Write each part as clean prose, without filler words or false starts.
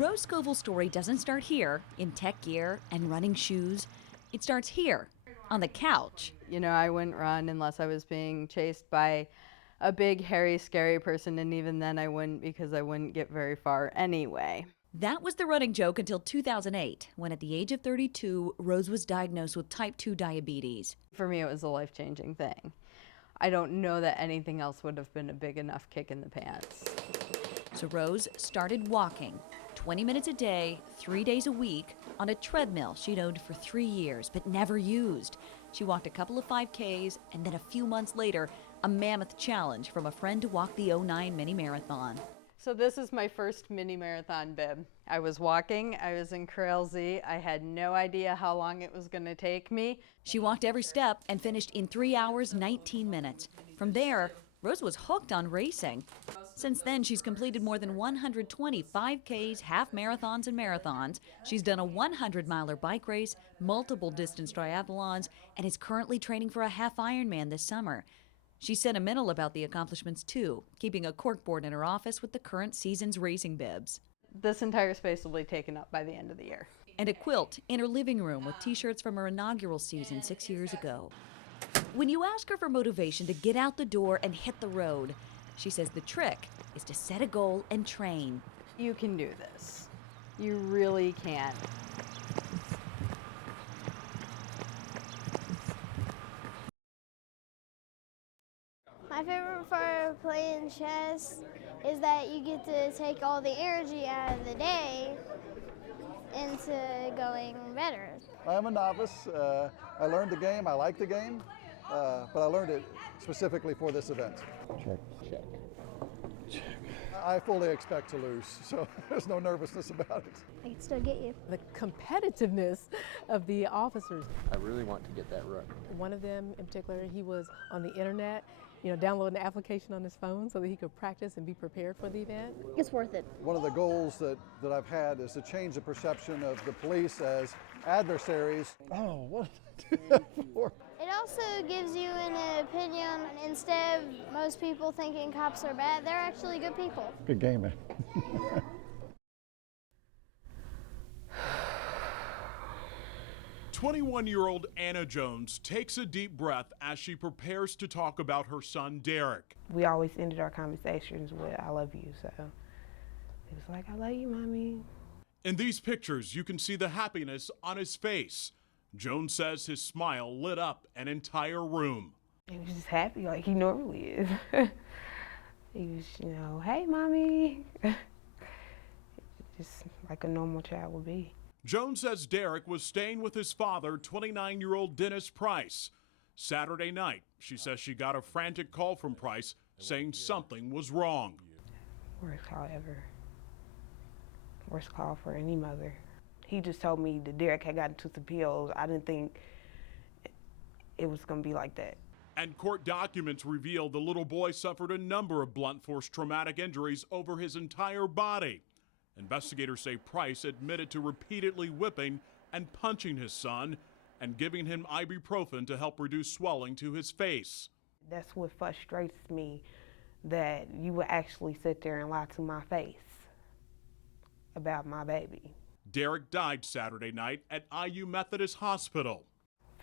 Rose Scoville's story doesn't start here, in tech gear and running shoes. It starts here, on the couch. You know, I wouldn't run unless I was being chased by a big, hairy, scary person, and even then I wouldn't, because I wouldn't get very far anyway. That was the running joke until 2008, when at the age of 32, Rose was diagnosed with type 2 diabetes. For me, it was a life-changing thing. I don't know that anything else would have been a big enough kick in the pants. So Rose started walking 20 minutes a day, 3 days a week, on a treadmill she'd owned for 3 years but never used. She walked a couple of 5Ks, and then a few months later, a mammoth challenge from a friend to walk the '09 mini marathon. So this is my first mini marathon bib. I was walking, I was in Corral Z, I had no idea how long it was gonna take me. She walked every step and finished in 3 hours, 19 minutes. From there, Rose was hooked on racing. Since then, she's completed more than 120 5Ks, half marathons, and marathons. She's done a 100-miler bike race, multiple distance triathlons, and is currently training for a half Ironman this summer. She's sentimental about the accomplishments, too, keeping a corkboard in her office with the current season's racing bibs. This entire space will be taken up by the end of the year. And a quilt in her living room with T-shirts from her inaugural season 6 years ago. When you ask her for motivation to get out the door and hit the road, she says the trick is to set a goal and train. You can do this. You really can. My favorite part of playing chess is that you get to take all the energy out of the day into going better. I'm a novice. I learned the game. I like the game, but I learned it specifically for this event. Check, check, check. I fully expect to lose, so there's no nervousness about it. I can still get you. The competitiveness of the officers. I really want to get that right. One of them in particular, he was on the internet, downloading the application on his phone so that he could practice and be prepared for the event. It's worth it. One of the goals that I've had is to change the perception of the police as adversaries. Oh, what did I do that for? It also gives you an opinion. Instead of most people thinking cops are bad, they're actually good people. Good game, man. 21-year-old Anna Jones takes a deep breath as she prepares to talk about her son, Derek. We always ended our conversations with, "I love you," so it was like, "I love you, Mommy." In these pictures, you can see the happiness on his face. Jones says his smile lit up an entire room. He was just happy like he normally is. He was, "Hey, Mommy." Just like a normal child would be. Jones says Derek was staying with his father, 29-year-old Dennis Price. Saturday night, she says she got a frantic call from Price saying something was wrong. Worst call ever. Worst call for any mother. He just told me that Derek had gotten into some pills. I didn't think it was going to be like that. And court documents reveal the little boy suffered a number of blunt force traumatic injuries over his entire body. Investigators say Price admitted to repeatedly whipping and punching his son and giving him ibuprofen to help reduce swelling to his face. That's what frustrates me, that you would actually sit there and lie to my face about my baby. Derek died Saturday night at IU Methodist Hospital. It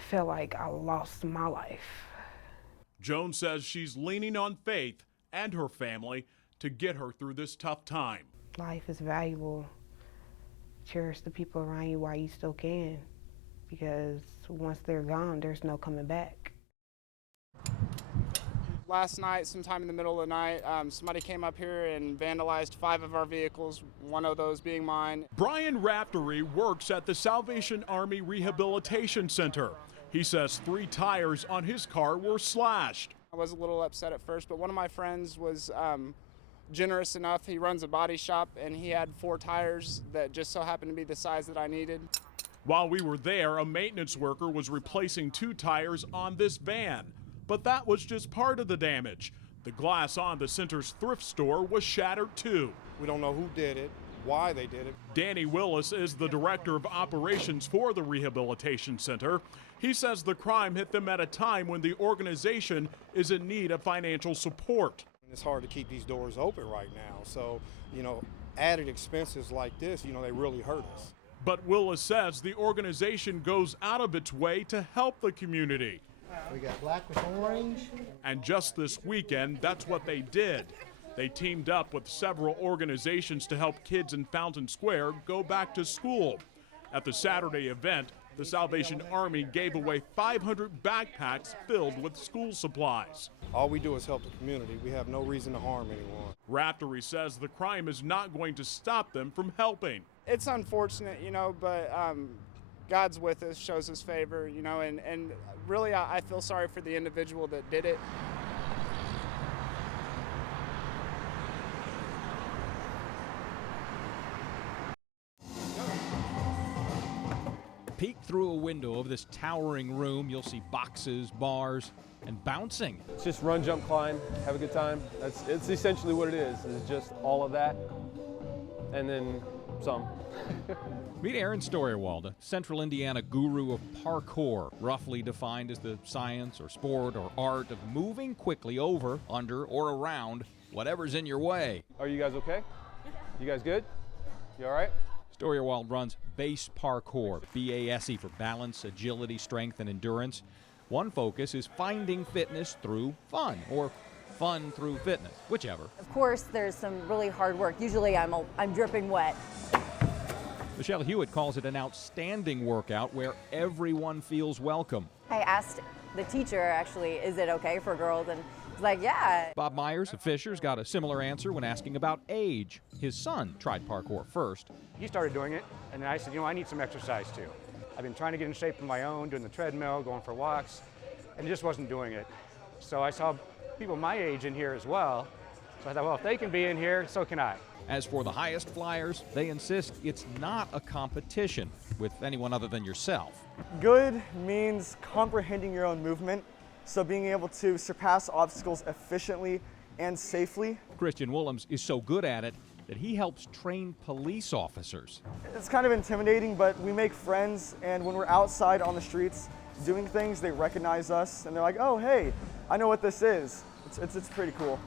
felt like I lost my life. Jones says she's leaning on faith and her family to get her through this tough time. Life is valuable. Cherish the people around you while you still can, because once they're gone, there's no coming back. Last night, sometime in the middle of the night, somebody came up here and vandalized 5 of our vehicles, one of those being mine. Brian Raftery works at the Salvation Army Rehabilitation Center. He says 3 tires on his car were slashed. I was a little upset at first, but one of my friends was generous enough. He runs a body shop, and he had 4 tires that just so happened to be the size that I needed. While we were there, a maintenance worker was replacing 2 tires on this van, but that was just part of the damage. The glass on the center's thrift store was shattered too. We don't know who did it, why they did it. Danny Willis is the director of operations for the rehabilitation center. He says the crime hit them at a time when the organization is in need of financial support. It's hard to keep these doors open right now. So, added expenses like this, they really hurt us. But Willis says the organization goes out of its way to help the community. We got black with orange. And just this weekend, that's what they did. They teamed up with several organizations to help kids in Fountain Square go back to school. At the Saturday event, the Salvation Army gave away 500 backpacks filled with school supplies. All we do is help the community. We have no reason to harm anyone. Raftery says the crime is not going to stop them from helping. It's unfortunate, but God's with us, shows his favor, and really I feel sorry for the individual that did it. Peek through a window of this towering room, you'll see boxes, bars, and bouncing. It's just run, jump, climb, have a good time. It's essentially what it is just all of that, and then some. Meet Aaron Storyewald, a Central Indiana guru of parkour, roughly defined as the science or sport or art of moving quickly over, under, or around whatever's in your way. Are you guys okay? You guys good? You all right? Storyewald runs Base Parkour, BASE for balance, agility, strength, and endurance. One focus is finding fitness through fun, or fun through fitness, whichever. Of course, there's some really hard work. Usually I'm dripping wet. Michelle Hewitt calls it an outstanding workout where everyone feels welcome. I asked the teacher, actually, is it okay for girls? And he's like, yeah. Bob Myers of Fishers got a similar answer when asking about age. His son tried parkour first. He started doing it, and I said, I need some exercise too. I've been trying to get in shape on my own, doing the treadmill, going for walks, and just wasn't doing it. So I saw people my age in here as well. So I thought, well, if they can be in here, so can I. As for the highest flyers, they insist it's not a competition with anyone other than yourself. Good means comprehending your own movement, so being able to surpass obstacles efficiently and safely. Christian Willems is so good at it that he helps train police officers. It's kind of intimidating, but we make friends, and when we're outside on the streets doing things, they recognize us, and they're like, oh, hey, I know what this is. It's pretty cool.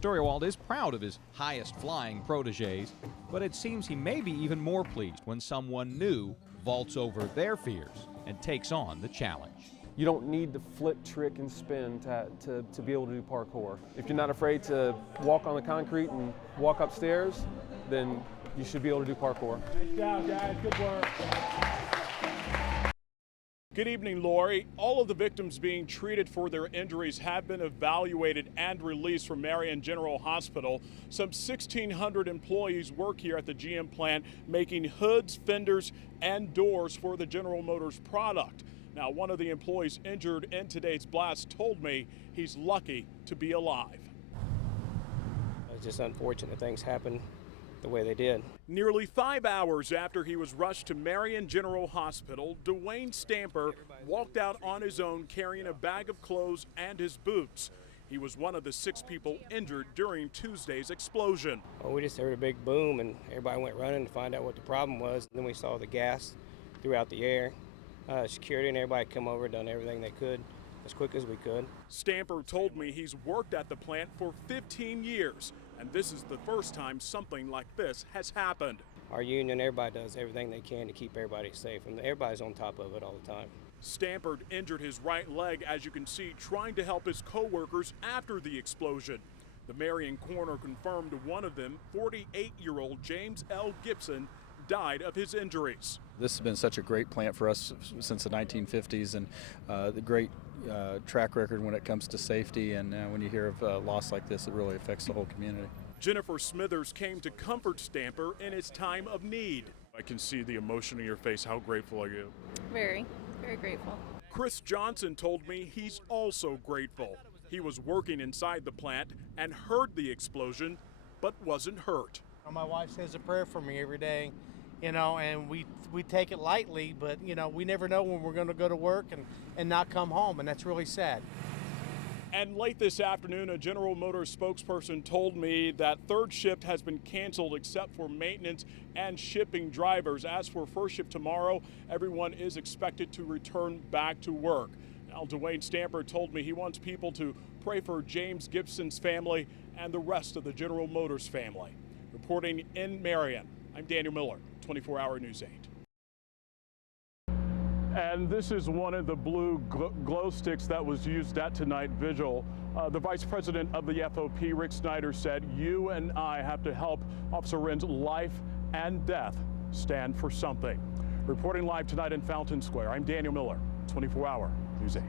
Storyewald is proud of his highest flying proteges, but it seems he may be even more pleased when someone new vaults over their fears and takes on the challenge. You don't need to flip, trick, and spin to be able to do parkour. If you're not afraid to walk on the concrete and walk upstairs, then you should be able to do parkour. Nice job, guys. Good work. Good evening, Lori. All of the victims being treated for their injuries have been evaluated and released from Marion General Hospital. Some 1,600 employees work here at the GM plant making hoods, fenders, and doors for the General Motors product. Now, one of the employees injured in today's blast told me he's lucky to be alive. It's just unfortunate things happen the way they did. Nearly 5 hours after he was rushed to Marion General Hospital, Dwayne Stamper walked out on his own carrying a bag of clothes and his boots. He was one of the 6 people injured during Tuesday's explosion. Well, we just heard a big boom and everybody went running to find out what the problem was. Then we saw the gas throughout the air. Security and everybody come over, done everything they could as quick as we could. Stamper told me he's worked at the plant for 15 years, and this is the first time something like this has happened. Our union, everybody does everything they can to keep everybody safe, and everybody's on top of it all the time. Stamper injured his right leg, as you can see, trying to help his co-workers after the explosion. The Marion coroner confirmed one of them, 48-year-old James L. Gibson, died of his injuries. This has been such a great plant for us since the 1950s, and the great track record when it comes to safety, and when you hear of a loss like this, it really affects the whole community. Jennifer Smithers came to comfort Stamper in his time of need. I can see the emotion in your face. How grateful are you? Very, very grateful. Chris Johnson told me he's also grateful. He was working inside the plant and heard the explosion, but wasn't hurt. My wife says a prayer for me every day, and we take it lightly, but, we never know when we're going to go to work and not come home, and that's really sad. And late this afternoon, a General Motors spokesperson told me that third shift has been canceled except for maintenance and shipping drivers. As for first shift tomorrow, everyone is expected to return back to work. Now, Dwayne Stamper told me he wants people to pray for James Gibson's family and the rest of the General Motors family. Reporting in Marion, I'm Daniel Miller, 24-Hour News 8. And this is one of the blue glow sticks that was used at tonight's vigil. The vice president of the FOP, Rick Snyder, said, "You and I have to help Officer Wren's life and death stand for something." Reporting live tonight in Fountain Square, I'm Daniel Miller, 24-Hour News 8.